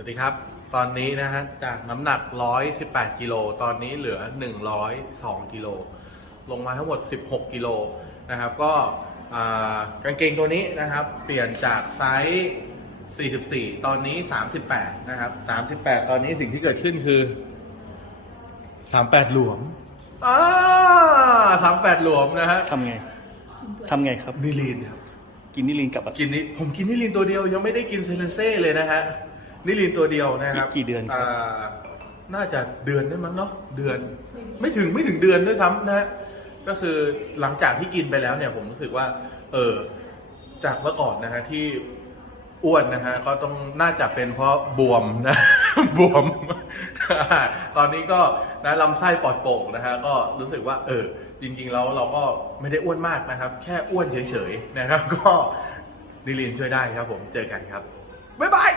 วัสดีครับ ตอนนี้นะฮะจากน้ำหนัก 118 กิโล ตอนนี้เหลือ 102 กิโล ลงมาทั้งหมด 16 กิโลนะครับ ก็อ่ากางเกงตัวนี้นะครับ เปลี่ยนจากไซส์ 44 ตอนนี้ 38 นะครับ 38 ตอนนี้สิ่งที่เกิดขึ้นคือ 38 หลวมอ่า38 หลวมนะฮะทำไงทำไงครับนิลีนครับ กินนิลินกับอะไรกินนี้ผมกินนิลินตัวเดียวยังไม่ได้กินเซเลนเซ่เลยนะฮะ นิลินตัวเดียวนะครับกี่เดือนครับาน่าจะเดือนได้มั้งเนาะเดือน ไม่ถึงไม่ถึงเดือนด้วยซ้ำนะฮะก็คือหลังจากที่กินไปแล้วเนี่ยผมรู้สึกว่า เออจากเมื่อก่อนนะฮะที่อ้วนนะฮะก็ต้องน่าจะเป็นเพราะบวมนะ บวม ตอนนี้ก็นะลำไส้ปลอดโปร่งนะฮะก็รู้สึกว่า เออ จริงๆแล้วเราก็ไม่ได้อ้วนมากนะครับ แค่อ้วนเฉยๆนะครับ ก็นิลินช่วยได้ครับผมเจอกันครับบ๊ายบาย